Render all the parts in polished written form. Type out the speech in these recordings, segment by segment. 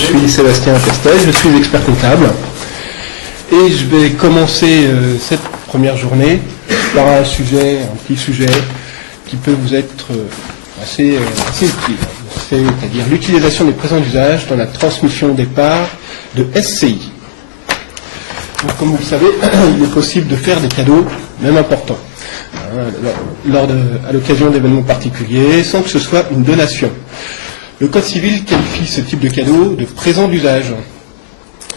Je suis Sébastien Castel, je suis expert comptable et je vais commencer cette première journée par un petit sujet qui peut vous être assez utile, c'est-à-dire l'utilisation des présents d'usage dans la transmission des parts de SCI. Donc, comme vous le savez, il est possible de faire des cadeaux, même importants, à l'occasion d'événements particuliers, sans que ce soit une donation. Le Code civil qualifie ce type de cadeau de présent d'usage.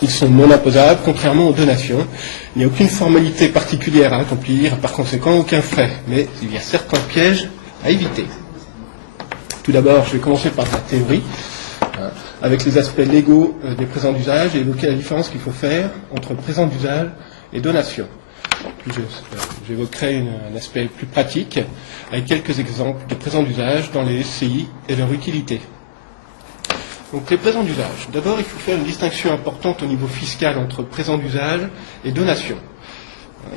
Ils sont non imposables, contrairement aux donations. Il n'y a aucune formalité particulière à accomplir, par conséquent aucun frais. Mais il y a certains pièges à éviter. Tout d'abord, je vais commencer par la théorie, avec les aspects légaux des présents d'usage et évoquer la différence qu'il faut faire entre présent d'usage et donation. Puis j'évoquerai un aspect plus pratique, avec quelques exemples de présents d'usage dans les SCI et leur utilité. Donc les présents d'usage. D'abord, il faut faire une distinction importante au niveau fiscal entre présent d'usage et donation.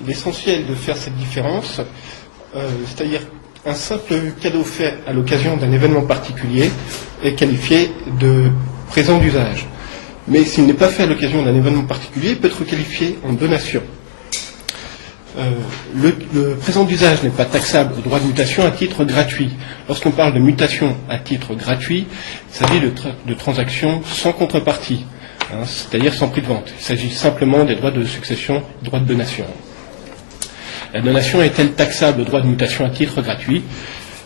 Il est essentiel de faire cette différence, c'est-à-dire un simple cadeau fait à l'occasion d'un événement particulier est qualifié de présent d'usage. Mais s'il n'est pas fait à l'occasion d'un événement particulier, il peut être qualifié en donation. Le présent d'usage n'est pas taxable au droit de mutation à titre gratuit. Lorsqu'on parle de mutation à titre gratuit, il s'agit de transactions sans contrepartie, c'est-à-dire sans prix de vente. Il s'agit simplement des droits de succession, droits de donation. La donation est-elle taxable au droit de mutation à titre gratuit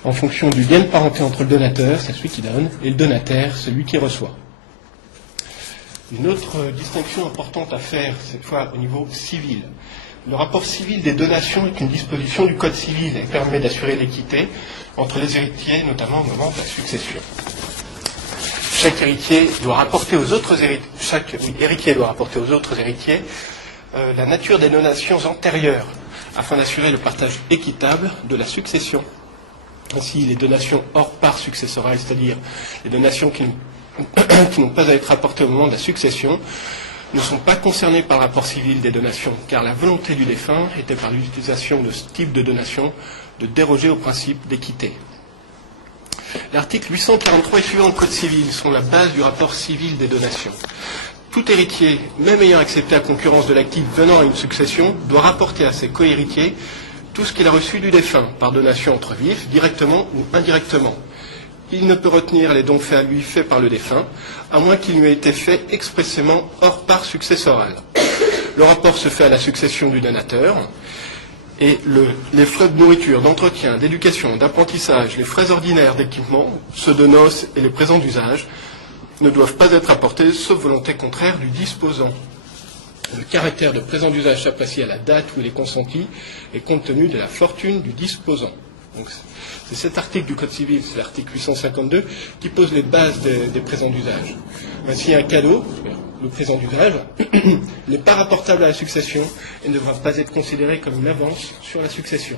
en fonction du lien de parenté entre le donateur, c'est celui qui donne, et le donataire, celui qui reçoit. Une autre distinction importante à faire, cette fois au niveau civil. Le rapport civil des donations est une disposition du Code civil et permet d'assurer l'équité entre les héritiers, notamment au moment de la succession. Chaque héritier doit rapporter aux autres héritiers la nature des donations antérieures afin d'assurer le partage équitable de la succession. Ainsi, les donations hors part successorale, c'est-à-dire les donations qui n'ont pas à être rapportées au moment de la succession, ne sont pas concernés par le rapport civil des donations, car la volonté du défunt était par l'utilisation de ce type de donation de déroger au principe d'équité. L'article 843 et suivant du Code civil sont la base du rapport civil des donations. Tout héritier, même ayant accepté la concurrence de l'actif venant à une succession, doit rapporter à ses cohéritiers tout ce qu'il a reçu du défunt, par donation entre vifs, directement ou indirectement. Il ne peut retenir les dons faits à lui, faits par le défunt, à moins qu'il lui ait été fait expressément hors part successorale. Le rapport se fait à la succession du donateur, et les frais de nourriture, d'entretien, d'éducation, d'apprentissage, les frais ordinaires d'équipement, ceux de noces et les présents d'usage, ne doivent pas être apportés, sauf volonté contraire du disposant. Le caractère de présent d'usage s'apprécie à la date où il est consenti et compte tenu de la fortune du disposant. Donc, c'est cet article du Code civil, c'est l'article 852, qui pose les bases des présents d'usage. Ainsi, un cadeau, le présent d'usage, n'est pas rapportable à la succession et ne devra pas être considéré comme une avance sur la succession.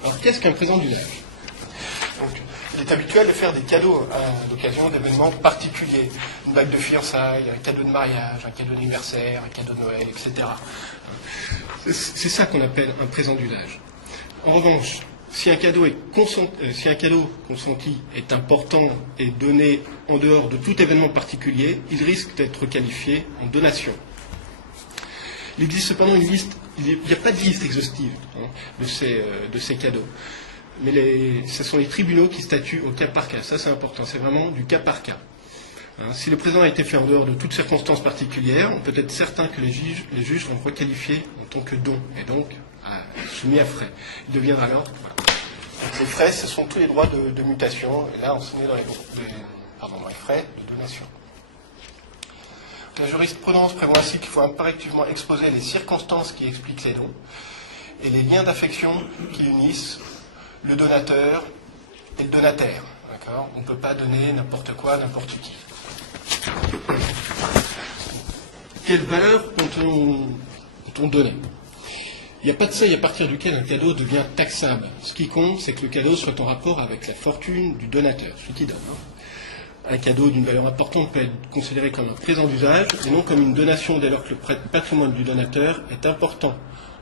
Alors, qu'est-ce qu'un présent d'usage ? Donc, il est habituel de faire des cadeaux à l'occasion d'événements particuliers. Une bague de fiançailles, un cadeau de mariage, un cadeau d'anniversaire, un cadeau de Noël, etc. C'est ça qu'on appelle un présent d'usage. En revanche, si un cadeau consenti est important et donné en dehors de tout événement particulier, il risque d'être qualifié en donation. Il existe cependant une liste, il n'y a pas de liste exhaustive de ces cadeaux. Mais ce sont les tribunaux qui statuent au cas par cas. Ça, c'est important. C'est vraiment du cas par cas. Si le présent a été fait en dehors de toutes circonstances particulières, on peut être certain que les juges vont requalifier en tant que don, et donc soumis à frais. Il deviendra alors... Voilà. Donc, les frais, ce sont tous les droits de mutation, et là, on se met dans les frais de donation. La jurisprudence prévoit ainsi qu'il faut impérativement exposer les circonstances qui expliquent les dons et les liens d'affection qui unissent le donateur et le donataire. D'accord ? On ne peut pas donner n'importe quoi, n'importe qui. Quelle valeur peut-on donner ? Il n'y a pas de seuil à partir duquel un cadeau devient taxable. Ce qui compte, c'est que le cadeau soit en rapport avec la fortune du donateur, celui qui donne. Un cadeau d'une valeur importante peut être considéré comme un présent d'usage et non comme une donation dès lors que le patrimoine du donateur est important.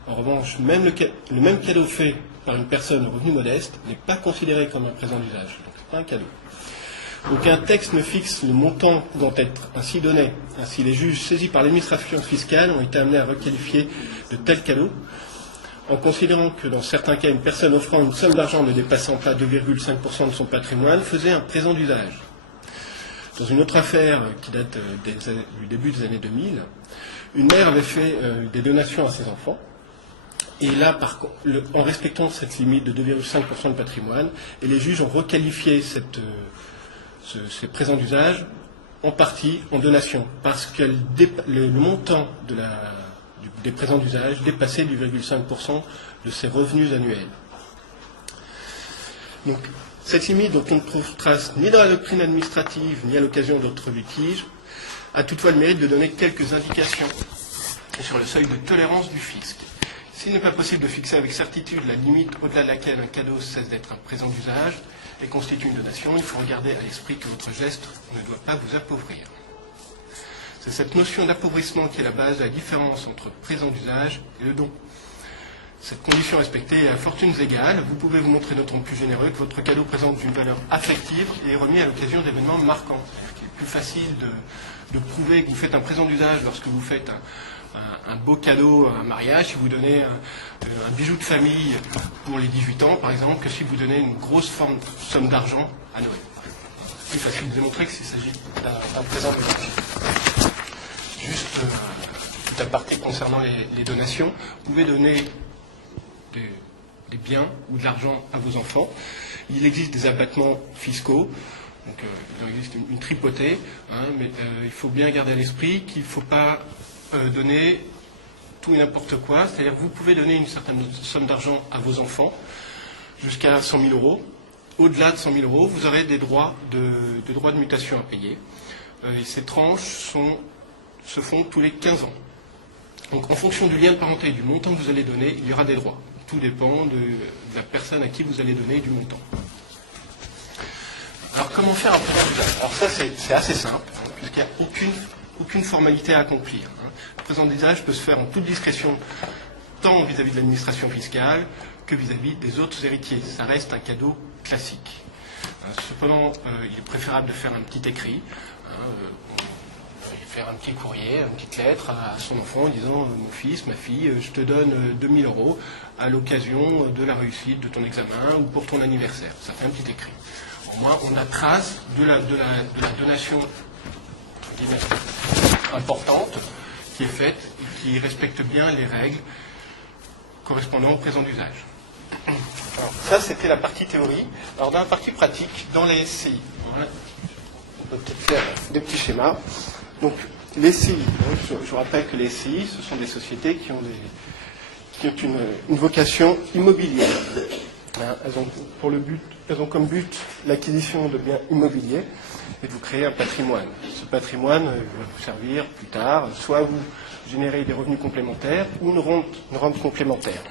En revanche, même le même cadeau fait par une personne au revenu modeste n'est pas considéré comme un présent d'usage. Donc, ce n'est pas un cadeau. Aucun texte ne fixe le montant pouvant être ainsi donné. Ainsi, les juges saisis par l'administration fiscale ont été amenés à requalifier de tels cadeaux en considérant que dans certains cas, une personne offrant une somme d'argent ne dépassant pas 2,5% de son patrimoine faisait un présent d'usage. Dans une autre affaire qui date du début des années 2000, une mère avait fait des donations à ses enfants. Et là, en respectant cette limite de 2,5% de patrimoine, et les juges ont requalifié ces présents d'usage en partie en donation, parce que le montant des présents d'usage dépassait 2,5% de ses revenus annuels. Donc, cette limite, dont on ne trouve trace ni dans la doctrine administrative, ni à l'occasion d'autres litiges, a toutefois le mérite de donner quelques indications sur le seuil de tolérance du fisc. S'il n'est pas possible de fixer avec certitude la limite au-delà de laquelle un cadeau cesse d'être un présent d'usage et constitue une donation, il faut regarder à l'esprit que votre geste ne doit pas vous appauvrir. C'est cette notion d'appauvrissement qui est la base de la différence entre présent d'usage et le don. Cette condition respectée à fortunes égales, vous pouvez vous montrer d'autant plus généreux que votre cadeau présente une valeur affective et est remis à l'occasion d'événements marquants. Il est plus facile de prouver que vous faites un présent d'usage lorsque vous faites un beau cadeau à un mariage, si vous donnez un bijou de famille pour les 18 ans, par exemple, que si vous donnez une grosse somme d'argent à Noël. C'est plus facile de démontrer qu'il s'agit d'un présent d'usage. Juste tout aparté concernant les donations, vous pouvez donner des biens ou de l'argent à vos enfants. Il existe des abattements fiscaux. Donc, il existe une tripotée, mais il faut bien garder à l'esprit qu'il ne faut pas donner tout et n'importe quoi. C'est-à-dire que vous pouvez donner une certaine somme d'argent à vos enfants, jusqu'à 100 000 euros. Au-delà de 100 000 euros, vous aurez des droits de mutation à payer. Et ces tranches se font tous les 15 ans. Donc, en fonction du lien de parenté et du montant que vous allez donner, il y aura des droits. Tout dépend de la personne à qui vous allez donner et du montant. Alors, comment faire un présent d'usage? Alors ça, c'est assez simple, puisqu'il n'y a aucune formalité à accomplir. Le présent d'usage peut se faire en toute discrétion, tant vis-à-vis de l'administration fiscale que vis-à-vis des autres héritiers. Ça reste un cadeau classique. Cependant, il est préférable de faire un petit écrit, faire un petit courrier, une petite lettre à son enfant en disant « Mon fils, ma fille, je te donne 2 000 euros à l'occasion de la réussite de ton examen ou pour ton anniversaire. » Ça fait un petit écrit. Au moins, on a trace de la donation importante qui est faite et qui respecte bien les règles correspondant au présent d'usage. Alors, ça, c'était la partie théorie. Alors, dans la partie pratique, dans les SCI, on peut peut-être faire des petits schémas. Donc, les SCI, je vous rappelle que les SCI, ce sont des sociétés qui ont une vocation immobilière. Elles ont comme but l'acquisition de biens immobiliers et de vous créer un patrimoine. Ce patrimoine va vous servir plus tard, soit à vous générer des revenus complémentaires ou une rente complémentaire.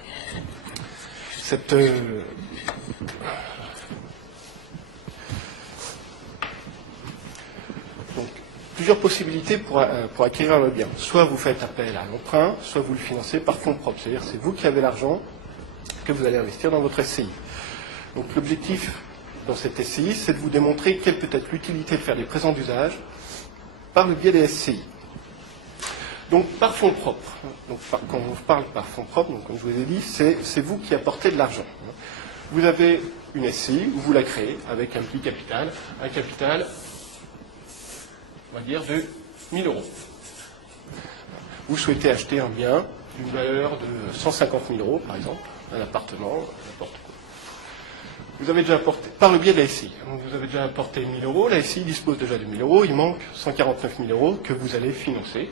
Donc, plusieurs possibilités pour acquérir le bien. Soit vous faites appel à l'emprunt, soit vous le financez par fonds propres. C'est-à-dire que c'est vous qui avez l'argent que vous allez investir dans votre SCI. Donc l'objectif dans cette SCI, c'est de vous démontrer quelle peut être l'utilité de faire des présents d'usage par le biais des SCI. Donc par fonds propres. Donc, quand on parle par fonds propres, donc, comme je vous ai dit, c'est vous qui apportez de l'argent. Vous avez une SCI, vous la créez avec un petit capital, un capital, on va dire, de 1 000 euros. Vous souhaitez acheter un bien d'une valeur de 150 000 euros, par exemple, un appartement, n'importe quoi. Vous avez déjà apporté, par le biais de la SCI, vous avez déjà apporté 1 000 euros, la SCI dispose déjà de 1 000 euros, il manque 149 000 euros que vous allez financer.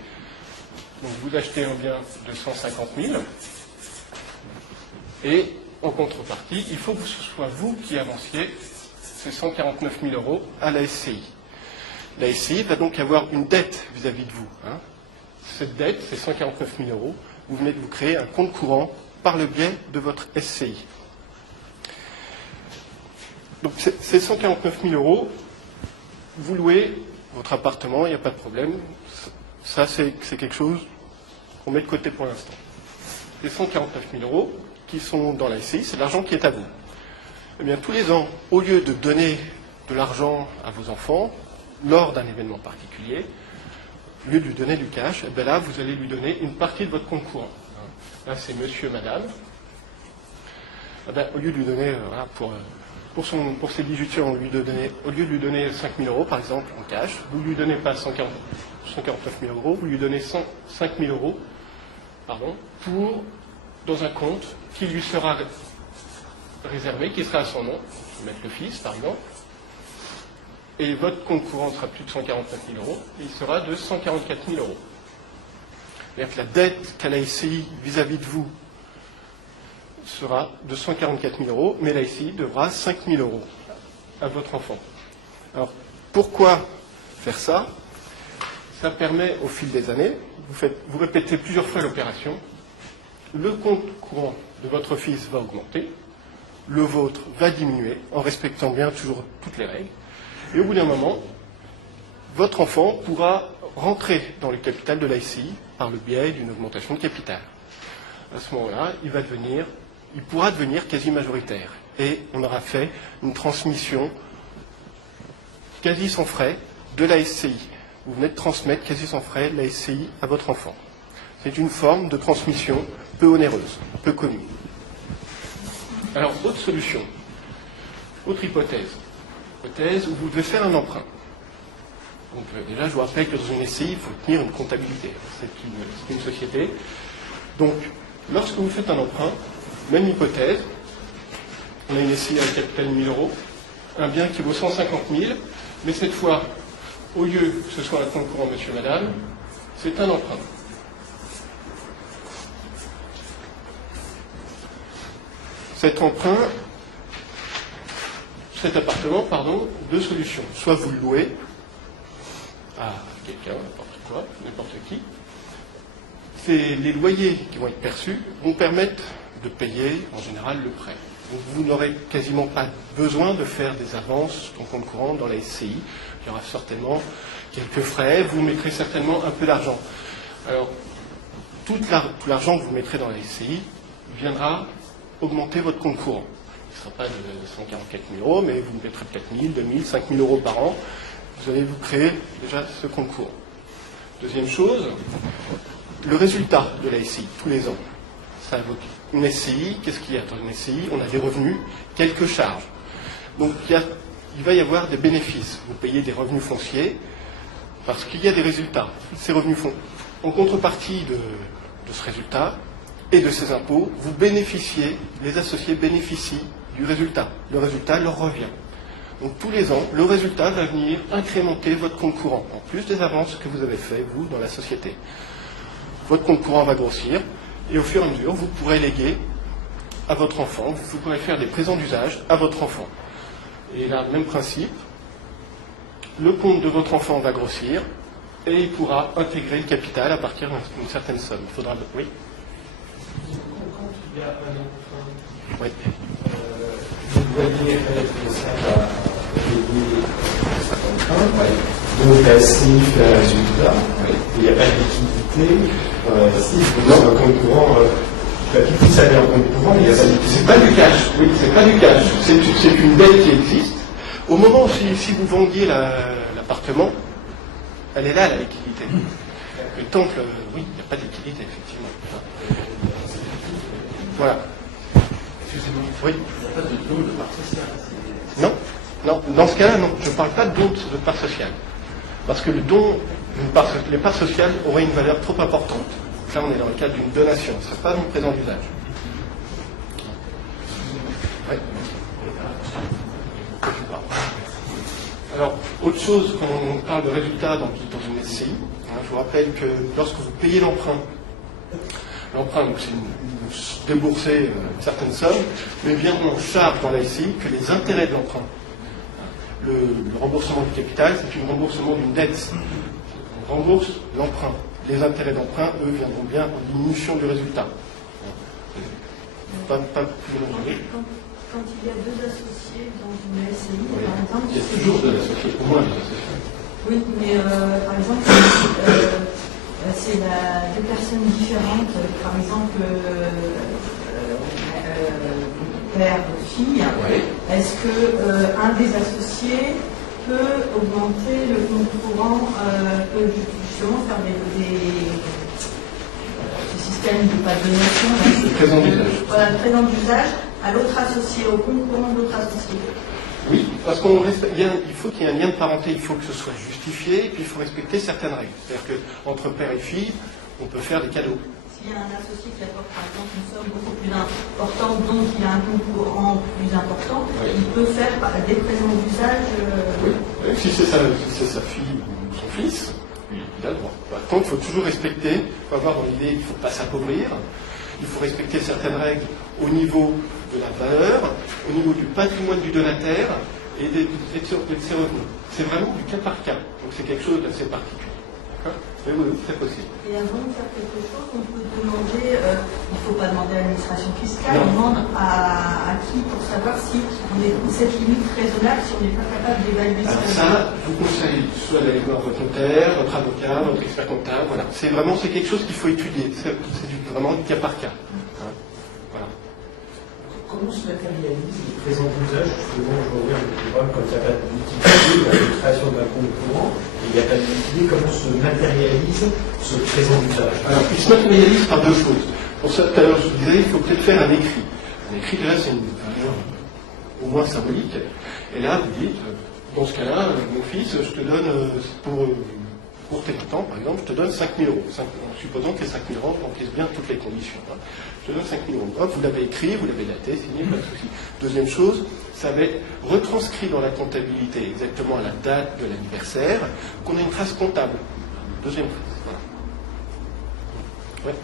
Donc vous achetez un bien de 150 000 et en contrepartie, il faut que ce soit vous qui avanciez ces 149 000 euros à la SCI. La SCI va donc avoir une dette vis-à-vis de vous. Cette dette, ces 149 000 euros, vous venez de vous créer un compte courant par le biais de votre SCI. Donc ces 149 000 euros, vous louez votre appartement, il n'y a pas de problème. Ça, c'est quelque chose qu'on met de côté pour l'instant. Les 149 000 euros qui sont dans la SCI, c'est l'argent qui est à vous. Eh bien, tous les ans, au lieu de donner de l'argent à vos enfants lors d'un événement particulier, au lieu de lui donner du cash, eh bien là, vous allez lui donner une partie de votre compte courant. Là, c'est monsieur, madame. Eh bien, au lieu de lui donner, voilà, pour ses bijoutiers, au lieu de lui donner 5 000 euros, par exemple, en cash, vous ne lui donnez pas 149 000 euros, vous lui donnez 5 000 euros, dans un compte qui lui sera réservé, qui sera à son nom, je vais mettre le fils, par exemple, et votre compte courant sera plus de 149 000 euros, et il sera de 144 000 euros. C'est-à-dire que la dette qu'a la SCI vis-à-vis de vous sera de 144 000 euros, mais la SCI devra 5 000 euros à votre enfant. Alors, pourquoi faire ça? Ça permet, au fil des années, vous répétez plusieurs fois l'opération, le compte courant de votre fils va augmenter, le vôtre va diminuer, en respectant bien toujours toutes les règles, et au bout d'un moment, votre enfant pourra rentrer dans le capital de la SCI par le biais d'une augmentation de capital. À ce moment-là, il pourra devenir quasi majoritaire. Et on aura fait une transmission quasi sans frais de la SCI. Vous venez de transmettre quasi sans frais la SCI à votre enfant. C'est une forme de transmission peu onéreuse, peu connue. Alors, autre solution, autre hypothèse où vous devez faire un emprunt. Donc, déjà, je vous rappelle que dans une SCI, il faut tenir une comptabilité. C'est une société. Donc, lorsque vous faites un emprunt, même hypothèse, on a une SCI à un capital de 1 000 euros, un bien qui vaut 150 000, mais cette fois, au lieu que ce soit un compte courant monsieur, madame, c'est un emprunt. Cet appartement, deux solutions. Soit vous le louez à quelqu'un, n'importe qui. Les loyers qui vont être perçus vont permettre de payer en général le prêt. Donc vous n'aurez quasiment pas besoin de faire des avances en compte courant dans la SCI. Il y aura certainement quelques frais, vous mettrez certainement un peu d'argent. Alors, tout l'argent que vous mettrez dans la SCI viendra augmenter votre compte courant. Ce ne sera pas de 144 000 euros, mais vous mettrez peut-être 1 000, 2 000, 5 000 euros par an. Vous allez vous créer déjà ce compte courant. Deuxième chose, le résultat de la SCI, tous les ans. Ça évoque une SCI, qu'est-ce qu'il y a dans une SCI? On a des revenus, quelques charges. Donc il va y avoir des bénéfices. Vous payez des revenus fonciers parce qu'il y a des résultats. Ces revenus en contrepartie de ce résultat et de ces impôts, les associés bénéficient du résultat. Le résultat leur revient. Donc tous les ans, le résultat va venir incrémenter votre compte courant, en plus des avances que vous avez faites, vous, dans la société. Votre compte courant va grossir, et au fur et à mesure, vous pourrez léguer à votre enfant, vous pourrez faire des présents d'usage à votre enfant. Et là, même principe, le compte de votre enfant va grossir, et il pourra intégrer le capital à partir d'une certaine somme. Il faudra... Oui. Quand il y a un emprunt, oui. Vous voyez ça va payer cet emprunt, donc la SCI fait un résultat, il n'y a pas de liquidité, si vous avez un compte courant, tout ça vient en compte courant, il n'y a pas de liquidité. C'est pas du cash, oui, c'est pas du cash, c'est une dette qui existe. Au moment où si vous vendiez l'appartement, elle est là, la liquidité. Le temple, oui, il n'y a pas de liquidité, effectivement. Voilà. Excusez-moi. Oui. Il n'y a pas de don de part sociale. Non, non. Dans ce cas-là, non. Je ne parle pas de don de part sociale. Parce que le don, les parts sociales auraient une valeur trop importante. Là, on est dans le cadre d'une donation. Ce ne serait pas un présent d'usage. Oui. Alors, autre chose, quand on parle de résultats dans une SCI, je vous rappelle que lorsque vous payez l'emprunt, donc c'est vous déboursez une certaine somme, mais bien on charge dans la SCI que les intérêts de l'emprunt. Le remboursement du capital, c'est un remboursement d'une dette. On rembourse l'emprunt. Les intérêts d'emprunt, eux, viendront bien en diminution du résultat. Pas plus long. Quand il y a deux associés dans une SCI, Oui. par exemple... Il y a toujours deux associés, au moins deux associés. Oui, mais par exemple, c'est deux personnes différentes. Par exemple, père, fille. Oui. est-ce qu'un des associés peut augmenter le compte courant, peut justement faire ce système de pas de donation, Le présent d'usage. voilà, le présent d'usage à l'autre associé, au compte courant de l'autre associé. Oui, parce il faut qu'il y ait un lien de parenté, il faut que ce soit justifié, et puis il faut respecter certaines règles. C'est-à-dire qu'entre père et fille, on peut faire des cadeaux. S'il y a un associé qui apporte par exemple une somme beaucoup plus importante, donc il a un compte courant plus important, Oui. il peut faire des présents d'usage. Oui. Si c'est sa fille ou son fils, il a le droit. Par contre, il faut toujours respecter, il faut avoir dans l'idée qu'il ne faut pas s'appauvrir, il faut respecter certaines règles au niveau de la valeur, au niveau du patrimoine du donataire et de ses revenus. C'est vraiment du cas par cas, donc c'est quelque chose d'assez particulier. D'accord ? Oui, c'est possible. Et avant de faire quelque chose, on peut demander, il ne faut pas demander à l'administration fiscale, Non. on demande à qui pour savoir si on est dans cette limite raisonnable, si on n'est pas capable d'évaluer Alors ça. ça, je vous conseille soit d'aller voir votre notaire, votre avocat, votre expert comptable, voilà. C'est quelque chose qu'il faut étudier, c'est vraiment du cas par cas. Hein. Voilà. Comment se matérialise le présent d'usage? Justement, je reviens au programme quand il n'y a pas de liquidité, la création d'un compte courant, et il n'y a pas de liquidité, comment se matérialise ce présent d'usage? Alors, il se matérialise par deux choses. Pour ça, tout à l'heure, je vous disais, il faut peut-être faire un écrit. Un écrit, là, c'est une valeur au moins symbolique. Et là, vous dites, dans ce cas-là, mon fils, je te donne, pour tes 20 ans, par exemple, je te donne 5 000 euros. En supposant que les 5 000 euros remplissent bien toutes les conditions. Hein. Je te donne 5 000 euros. Hop, vous l'avez écrit, vous l'avez daté, signé, pas de souci. Deuxième chose, ça va être retranscrit dans la comptabilité, exactement à la date de l'anniversaire, qu'on a une trace comptable. Deuxième trace. Voilà. Ouais.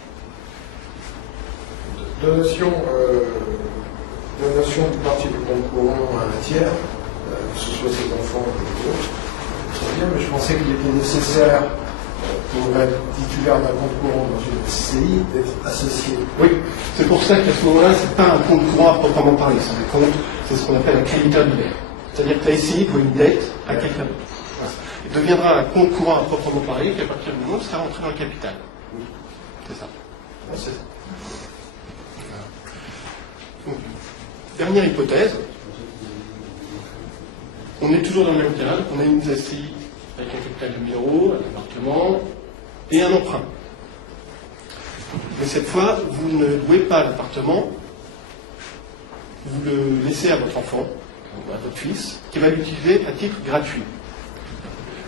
Donation d'une partie du compte courant à un tiers, que ce soit ses enfants ou autres, très bien, mais je pensais qu'il était nécessaire pour être titulaire d'un compte courant dans une SCI d'être associé. Oui, c'est pour ça qu'à ce moment-là, ce n'est pas un compte courant à proprement parler, c'est un compte, c'est ce qu'on appelle un créditeur divers. C'est-à-dire que la SCI doit une dette à quelqu'un d'autre. Voilà. Il deviendra un compte courant à proprement parler qu'à partir du moment où ça rentre dans le capital. Oui, c'est ça. Ouais, c'est ça. Donc, dernière hypothèse. On est toujours dans le même cas, on a une SCI avec un capital de 1 000 euros, un appartement et un emprunt. Mais cette fois, vous ne louez pas l'appartement, vous le laissez à votre enfant, ou à votre fils, qui va l'utiliser à titre gratuit.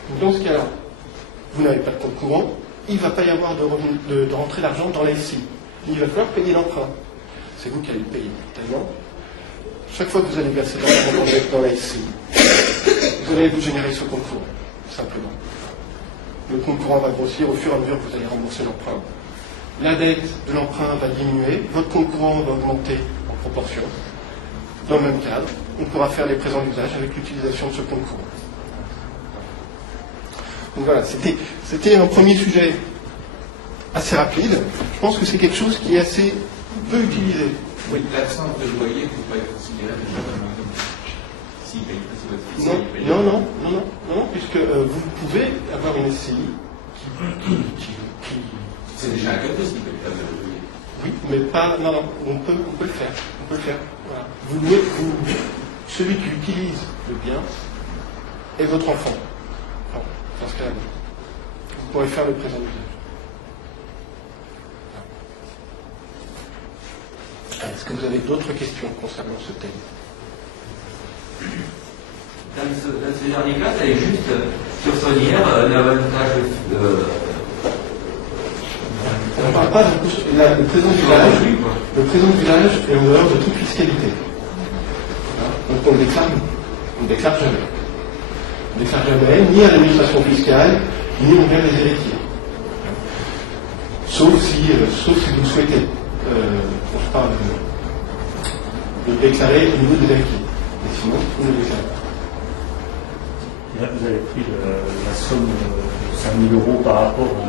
Donc dans ce cas-là, vous n'avez pas de compte courant, il ne va pas y avoir de rentrée d'argent dans la SCI. Il va falloir payer l'emprunt. C'est vous qui allez le payer tellement. Chaque fois que vous allez verser de l'argent dans la SCI, vous allez vous générer ce compte courant, simplement. Le compte courant va grossir au fur et à mesure que vous allez rembourser l'emprunt. La dette de l'emprunt va diminuer, votre compte courant va augmenter en proportion. Dans le même cadre, on pourra faire les présents d'usage avec l'utilisation de ce compte courant. Donc voilà, c'était un premier sujet assez rapide. Je pense que c'est quelque chose qui est assez peu utilisé. Oui, l'absence de loyer ne peut pas être considérée déjà comme un s'il paye pas, c'est votre fils. Non, puisque vous pouvez avoir une SCI qui c'est déjà un cadeau s'il ne paye pas de loyer. oui, mais pas. Non, on peut le faire. On peut le faire. Voilà. Vous louez, celui qui utilise le bien est votre enfant. Enfin, dans ce cas-là, vous pourrez faire le présent d'usage. Est-ce que vous avez d'autres questions concernant ce thème? Dans ce dernier cas, ça est juste sur son IR, l'avantage On ne parle pas le présent d'usage. Le présent d'usage est en dehors de toute fiscalité. Donc on ne déclare jamais. On ne déclare jamais ni à l'administration fiscale, ni envers les héritiers. Sauf si vous le souhaitez. Je parle de déclarer au niveau des héritiers. Mais sinon, vous ne le déclarez pas. Là, vous avez pris la somme de 5 000 euros par rapport à...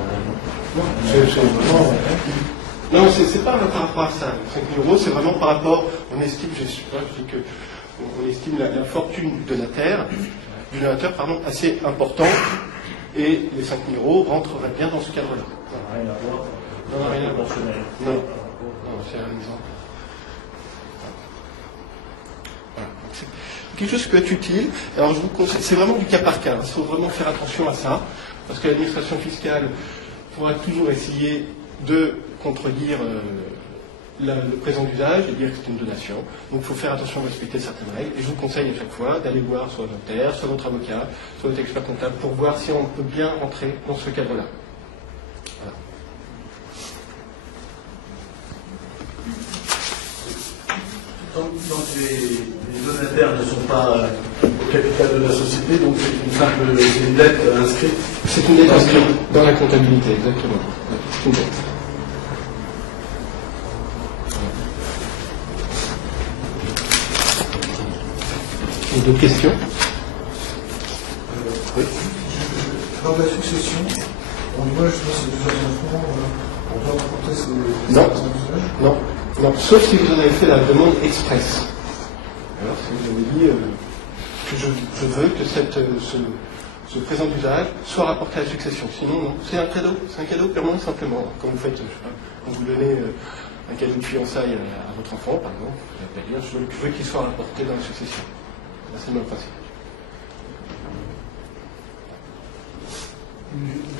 Non, c'est pas par rapport à ça. 5 000 euros, c'est vraiment par rapport, on estime, on estime la fortune du donateur, assez important, et les 5 000 euros rentreraient bien dans ce cadre-là. Ça n'a rien à voir. Non, rien à voir. Non, c'est un exemple. Voilà. C'est quelque chose qui peut être utile. Alors je vous conseille, c'est vraiment du cas par cas. Il faut vraiment faire attention à ça, parce que l'administration fiscale pourra toujours essayer de contredire le présent d'usage et dire que c'est une donation. Donc il faut faire attention à respecter certaines règles. Et je vous conseille à chaque fois d'aller voir soit votre notaire, soit votre avocat, soit votre expert comptable pour voir si on peut bien entrer dans ce cadre-là. Voilà. Donc les donataires ne sont pas au capital de la société, donc c'est une dette inscrite. C'est une dette inscrite dans la comptabilité, exactement. C'est une dette. D'autres questions? Oui. Dans la succession, on doit, je pense, plusieurs enfants, on doit rapporter ces Non. usages. Non, non, sauf si vous en avez fait la demande express. Alors, si vous avez dit que je veux que ce présent d'usage soit rapporté à la succession. Sinon, non. C'est un cadeau purement et simplement. Quand vous faites, je sais pas, quand vous donnez un cadeau de fiançailles à votre enfant, par exemple, vous allez dire, je veux qu'il soit rapporté dans la succession. C'est le même principe.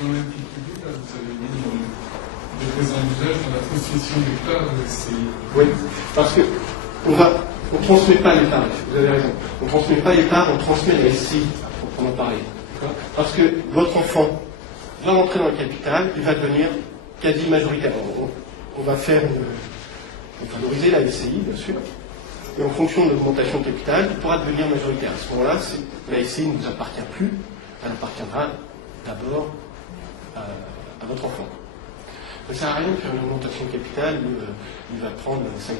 Dans l'intitulé, là, vous avez mis le présent d'usage dans la possession des parts de la SCI. Oui, parce que on ne transmet pas les parts, vous avez raison. On ne transmet pas les parts, on transmet la SCI, à proprement parler. Parce que votre enfant va rentrer dans le capital, il va devenir quasi majoritaire. On va valoriser la SCI, bien sûr. Et en fonction de l'augmentation de capital, il pourra devenir majoritaire. À ce moment-là, la SCI ne vous appartient plus, elle appartiendra d'abord à votre enfant. Ça ne sert à rien de faire une augmentation de capital où il va prendre 5%, 10%.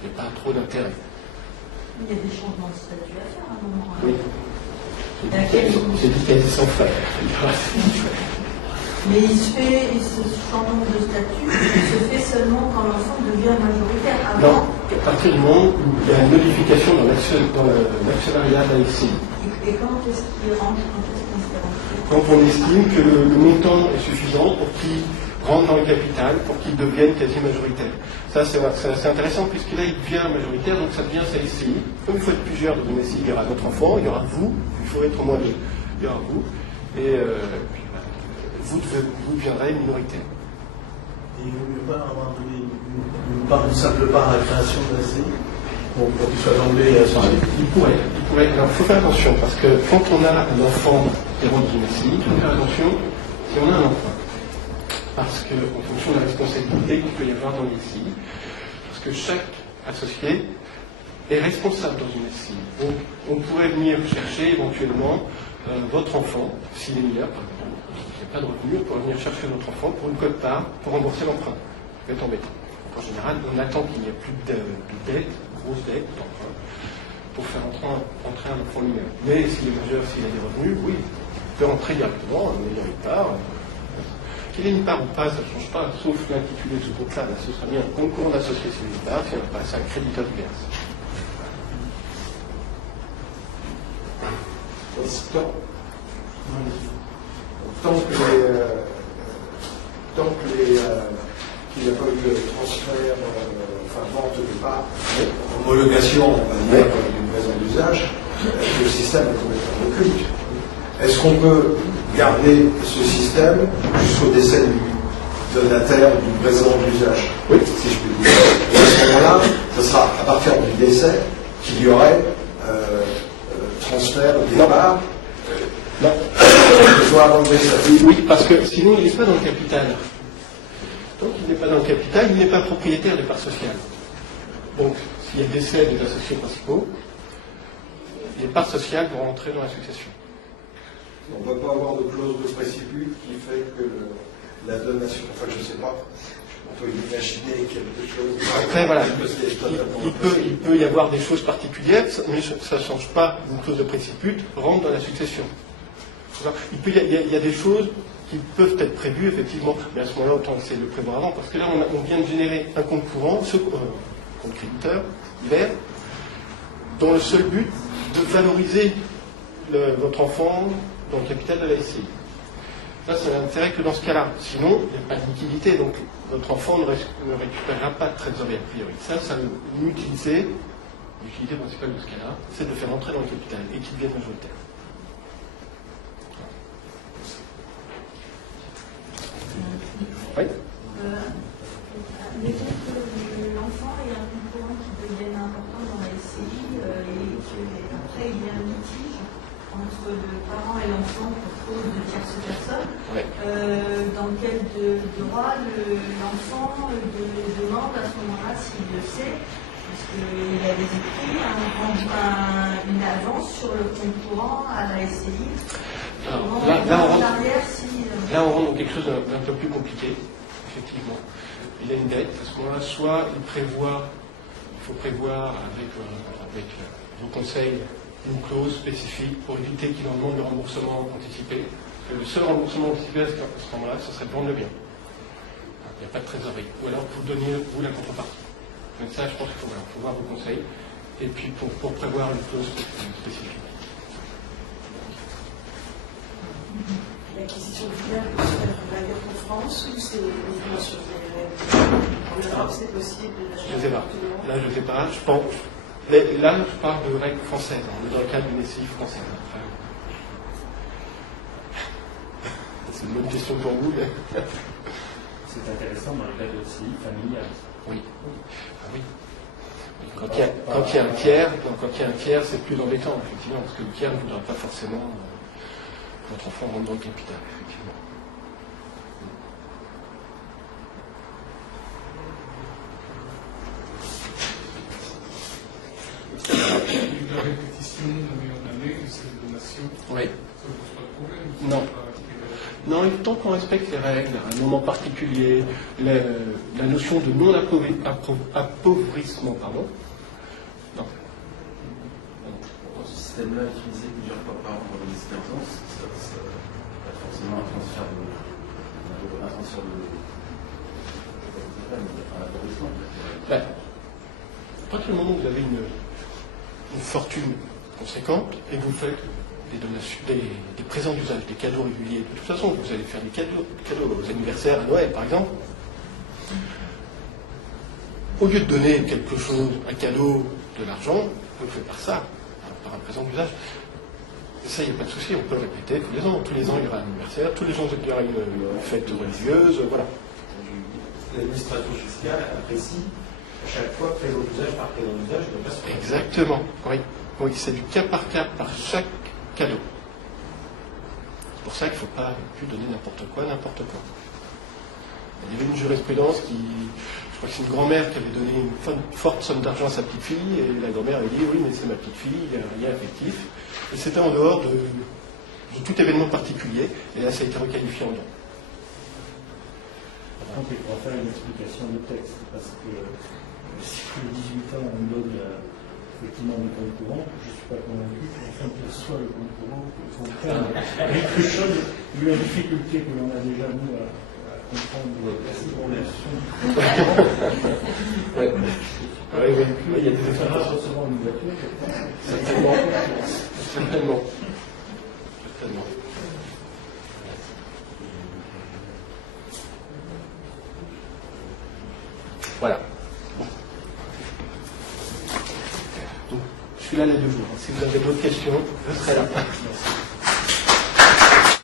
Il n'y a pas trop d'intérêt. Il y a des changements de statut à faire à un moment. Oui. J'ai dit quasi sans faire. Mais ce changement de statut se fait seulement quand l'enfant devient majoritaire. Non, à partir du moment où il y a une modification dans l'actionnariat de la SCI. Et quand est-ce qu'il rentre? Quand on estime que le montant est suffisant pour qu'il rentre dans le capital, pour qu'il devienne quasi majoritaire. Ça, c'est assez intéressant, puisque là, il devient majoritaire, donc ça devient sa SCI. Comme il faut être plusieurs dans une SCI, il y aura votre enfant, il y aura vous, il faut être au moins deux, il y aura vous, et vous deviendrez minoritaire. Et il ne vaut mieux pas avoir donné une simple part à la création de la SCI pour qu'il soit d'emblée associé. Il pourrait. Alors, il faut faire attention, parce que quand on a un enfant qui rentre dans une SCI, il faut faire attention si on a un emprunt. Parce qu'en fonction de la responsabilité qu'il peut y avoir dans une SCI, parce que chaque associé est responsable dans une SCI. Donc, on pourrait venir chercher éventuellement votre enfant, s'il est mineur, par exemple, s'il n'y a pas de revenus, on pourrait venir chercher votre enfant pour une quote-part pour rembourser l'emprunt. Ça peut être embêtant. Donc, en général, on attend qu'il n'y ait plus de dette, grosse dette, d'emprunt, pour faire entrer un enfant mineur. Mais s'il est majeur, s'il a des revenus, oui, il peut rentrer directement en ayant une part. Qu'il ait une part ou pas, ça ne change pas, sauf l'intitulé de ce compte-là. Ce sera bien un concours d'associé sur une part, si on pas, c'est un créditeur divers. Qu'il n'y a pas eu de transfert, vente de part, homologation, on va dire, d'une raison d'usage, le système est complètement occulte. Est-ce qu'on peut garder ce système jusqu'au décès du donataire du présent d'usage? Oui, si je puis dire. Et à ce moment-là, ce sera à partir du décès qu'il y aurait transfert des parts. Non. Soit avant le décès. Oui, parce que sinon il n'est pas dans le capital. Donc il n'est pas dans le capital, il n'est pas propriétaire des parts sociales. Donc s'il y a décès des associés principaux, les parts sociales vont rentrer dans la succession. On ne peut pas avoir de clause de préciput qui fait que la donation, enfin je ne sais pas, on peut imaginer quelque chose. Après voilà, il peut y avoir des choses particulières, mais ça ne change pas une clause de préciput, rentre dans la succession. Il y a des choses qui peuvent être prévues effectivement, mais à ce moment-là autant essayer de le prévoir avant, parce que là on vient de générer un compte courant, compte créditeur, vert, dans le seul but de valoriser votre enfant dans le capital de la SCI. Ça n'a intérêt que dans ce cas-là. Sinon, il n'y a pas de liquidité, donc votre enfant ne récupérera pas de trésorerie a priori. Ça va l'utiliser L'utilité principale de ce cas-là, c'est de faire entrer dans le capital et qu'il devienne majoritaire. Oui. Mettons que l'enfant ait un concurrent qui devienne important dans la SCI et qu'après il y ait un litige entre le parent et l'enfant pour cause de tierces personnes. Ouais. Dans quel droit l'enfant demande à ce moment-là, s'il le sait, parce qu'il a des écrits, une avance sur le compte courant à la SCI. Alors, là, on rentre dans quelque chose d'un peu plus compliqué, effectivement. Il a une dette, à ce moment-là, soit il faut prévoir avec vos conseils une clause spécifique pour éviter qu'il en demande le remboursement anticipé. Le seul remboursement anticipé à ce moment-là, ce serait de vendre le bien. Il n'y a pas de trésorerie. Ou alors vous donniez, vous, la contrepartie. Donc ça, je pense qu'il faut voir vos conseils. Et puis pour prévoir une clause spécifique. L'acquisition du bien peut se faire ailleurs qu'en France ou c'est uniquement sur en Europe, c'est possible d'acheter Je ne sais pas. Là, je ne sais pas. Je pense. Mais là, je parle de règles françaises. On est dans le cadre d'une SCI française. C'est une bonne question pour vous. Mais... C'est intéressant dans le cas de SCI familiale. Oui. Ah oui. Quand il y a un tiers, c'est plus embêtant, effectivement, parce que le tiers ne voudra pas forcément que votre enfant rentre dans le capital, effectivement. La répétition d'année en année de ces donations, Oui. ça ne pose pas de problème. Non. Non, tant qu'on respecte les règles, un moment particulier, la notion de non-appauvrissement, pardon. Non. Ce système-là utilisé plusieurs fois par an pendant les expériences, ça pas forcément un transfert de appauvrissement. Ben, à partir du moment où vous avez une fortune conséquente et que vous faites des donations, des présents d'usage, des cadeaux réguliers, de toute façon, vous allez faire des cadeaux aux anniversaires, à Noël par exemple. Au lieu de donner quelque chose, un cadeau, de l'argent, vous faites par ça, par un présent d'usage. Et ça, il n'y a pas de souci, on peut le répéter tous les ans. Tous les ans, il y aura un anniversaire, tous les ans, il y aura une fête religieuse, voilà. L'administration fiscale apprécie à chaque fois présent d'usage par présent d'usage, ne pas se faire. Exactement, oui. Oui, c'est du cas par chaque cadeau. C'est pour ça qu'il ne faut pas plus donner n'importe quoi. Il y avait une jurisprudence je crois que c'est une grand-mère qui avait donné une forte somme d'argent à sa petite fille, et la grand-mère avait dit oui, mais c'est ma petite fille, il y a un lien affectif. Et c'était en dehors de tout événement particulier, et là ça a été requalifié en don. Par contre, il faudra faire une explication de texte, parce que si tous les 18 ans on donne effectivement des comptes courants, je ne suis pas convaincu qu'enfin qu'il soit le compte courant, il faut faire quelque chose, vu la difficulté que l'on a déjà nous à comprendre la simulation. Oui, il y a des Ça va explications. recevoir une voiture, je pense. Certainement. Voilà. Bon. Donc, je suis là les 2 jours. Si vous avez d'autres questions, je serai là. Merci.